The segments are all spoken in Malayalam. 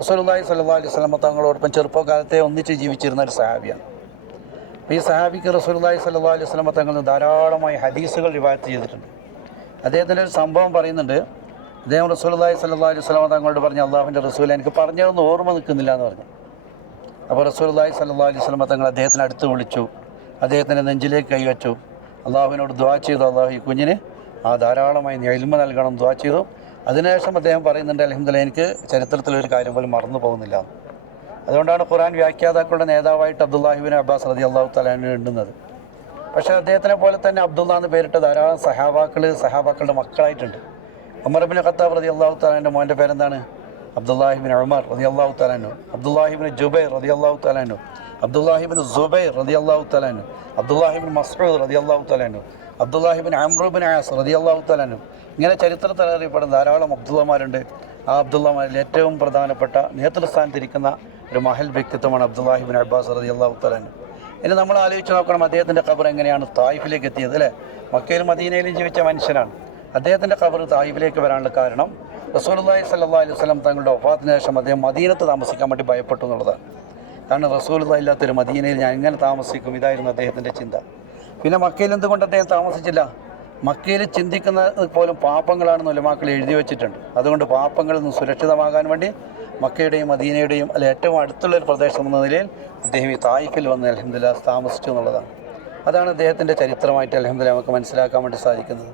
റസൂലുള്ളാഹി സ്വല്ലല്ലാഹു അലൈഹി വസല്ലം തങ്ങളോടൊപ്പം ചെറുപ്പകാലത്തെ ഒന്നിച്ച് ജീവിച്ചിരുന്ന ഒരു സഹാബിയാണ്. അപ്പോൾ ഈ സഹാബിക്ക് റസൂലുള്ളാഹി സ്വല്ലല്ലാഹു അലൈഹി വസല്ലം തങ്ങളിൽ നിന്ന് ധാരാളമായി ഹദീസുകൾ റിവായത്ത് ചെയ്തിട്ടുണ്ട്. അദ്ദേഹത്തിൻ്റെ ഒരു സംഭവം പറയുന്നുണ്ട്. അദ്ദേഹം റസൂലുള്ളാഹി സ്വല്ലല്ലാഹു അലൈഹി വസല്ലം തങ്ങളോട് പറഞ്ഞു, അള്ളാഹുവിൻ്റെ റസൂൽ, എനിക്ക് പറഞ്ഞതൊന്നും ഓർമ്മ നിൽക്കുന്നില്ല എന്ന് പറഞ്ഞു. അപ്പോൾ റസൂലുള്ളാഹി സ്വല്ലല്ലാഹു അലൈഹി വസല്ലം തങ്ങൾ അദ്ദേഹത്തിന് അടുത്ത് വിളിച്ചു, അദ്ദേഹത്തിൻ്റെ നെഞ്ചിലേക്ക് കൈവച്ചു, അള്ളാഹുവിനോട് ദുആ ചെയ്തു, അള്ളാഹു ഈ കുഞ്ഞിന് ധാരാളമായി ഇൽമ നൽകണം ദുആ ചെയ്തു. അതിനുശേഷം അദ്ദേഹം പറയുന്നുണ്ട്, അൽഹംദുലില്ലാഹ്, എനിക്ക് ചരിത്രത്തിലൊരു കാര്യം പോലും മറന്നു പോകുന്നില്ല. അതുകൊണ്ടാണ് ഖുർആൻ വ്യാഖ്യാതാക്കളുടെ നേതാവായിട്ട് അബ്ദുല്ലാഹി ഇബ്നു അബ്ബാസ് റളിയല്ലാഹു തആല അൻഹു എണ്ണുന്നത്. പക്ഷേ അദ്ദേഹത്തിനെ പോലെ തന്നെ അബ്ദുള്ള എന്ന് പേരിട്ട ധാരാളം സഹാബാക്കളുടെ മക്കളായിട്ടുണ്ട്. ഉമർ ഇബ്നു ഖത്താബ് റളിയല്ലാഹു തആല അൻഹു മോൻ്റെ പേരെന്താണ്? അബ്ദുല്ലാഹി ഇബ്നു ഉമർ റളിയല്ലാഹു തആല അൻഹു, അബ്ദുല്ലാഹി ഇബ്നു ജുബൈർ റളിയല്ലാഹു തആല അൻഹു, അബ്ദുല്ലാഹി ഇബ്നു സുബൈർ റളിയല്ലാഹു തആല അൻഹു, അബ്ദുല്ലാഹി ഇബ്നു മസ്ഊദ് റളിയല്ലാഹു തആല അൻഹു, അബ്ദുല്ലാഹി ഇബ്നു അംർ ഇബ്നു ആസ് റളിയല്ലാഹു തആല അൻഹു. ഇങ്ങനെ ചരിത്രത്തിൽ അറിയപ്പെടുന്ന ധാരാളം അബ്ദുള്ളമാരുണ്ട്. ആ അബ്ദുള്ളമാരിൽ ഏറ്റവും പ്രധാനപ്പെട്ട നേതൃസ്ഥാനത്തിരിക്കുന്ന ഒരു മഹൽ വ്യക്തിത്വമാണ് അബ്ദുല്ലാഹി ഇബ്നു അബ്ബാസ് റളിയല്ലാഹു തആല അൻഹു. ഇനി നമ്മൾ ആലോചിച്ച് നോക്കണം, അദ്ദേഹത്തിൻ്റെ ഖബർ എങ്ങനെയാണ് തായിഫിലേക്ക് എത്തിയത്, അല്ലേ? മക്കയിലും മദീനയിലും ജീവിച്ച മനുഷ്യനാണ്. അദ്ദേഹത്തിൻ്റെ ഖബർ തായിഫിലേക്ക് വരാനുള്ള കാരണം റസൂലുള്ളാഹി സ്വല്ലല്ലാഹു അലൈഹി വസല്ലം തങ്ങളുടെ വഫാത്തിന് ശേഷം അദ്ദേഹം മദീനത്ത് താമസിക്കാൻ വേണ്ടി ഭയപ്പെട്ടു എന്നുള്ളതാണ്. കാരണം റസൂലുള്ളാഹി ഇല്ലാത്തൊരു മദീനയിൽ ഞാൻ എങ്ങനെ താമസിക്കും, ഇതായിരുന്നു അദ്ദേഹത്തിൻ്റെ ചിന്ത. പിന്നെ മക്കയിൽ എന്തുകൊണ്ട് അദ്ദേഹം താമസിച്ചില്ല? മക്കയിൽ ചിന്തിക്കുന്നത് പോലും പാപങ്ങളാണെന്ന് ഉലമാക്കൾ എഴുതി വെച്ചിട്ടുണ്ട്. അതുകൊണ്ട് പാപങ്ങളിൽ നിന്ന് സുരക്ഷിതമാകാൻ വേണ്ടി മക്കയുടെയും മദീനയുടെയും ഏറ്റവും അടുത്തുള്ളൊരു പ്രദേശം എന്ന നിലയിൽ അദ്ദേഹം ഈ തായിഫിൽ വന്ന് അൽഹംദുലില്ലാഹ് താമസിച്ചു എന്നുള്ളതാണ്. അതാണ് അദ്ദേഹത്തിൻ്റെ ചരിത്രമായിട്ട് അൽഹംദുലില്ലാഹ് നമുക്ക് മനസ്സിലാക്കാൻ വേണ്ടി സാധിക്കുന്നത്.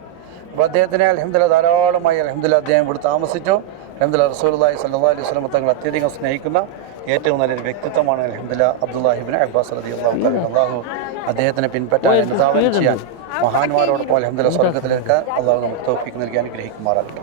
അപ്പോൾ അദ്ദേഹത്തിനെ അൽഹംദുലില്ലാഹ് ധാരാളമായി അൽഹംദുലില്ലാഹ് അദ്ദേഹം ഇവിടെ താമസിച്ചു. അൽഹംദുലില്ലാഹ് റസൂലുള്ളാഹി സ്വല്ലല്ലാഹു അലൈഹി വസല്ലം തങ്ങൾ അത്യധികം സ്നേഹിക്കുന്ന ഏറ്റവും നല്ലൊരു വ്യക്തിത്വമാണ് അൽഹംദുലില്ലാഹ് അബ്ദുല്ലാഹി ഇബ്നു അബ്ബാസ് റളിയല്ലാഹു തആല. അല്ലാഹു അദ്ദേഹത്തിനെ പിൻപറ്റാൻ അനുധാവനം ചെയ്യാൻ മഹാന്മാരോടൊപ്പം അൽഹംദുലില്ലാഹ് സ്വർഗ്ഗത്തിലേക്ക് അല്ലാഹു നമുക്ക് തൗഫീഖ് നൽകി അനുഗ്രഹിക്കുമാറാകട്ടെ.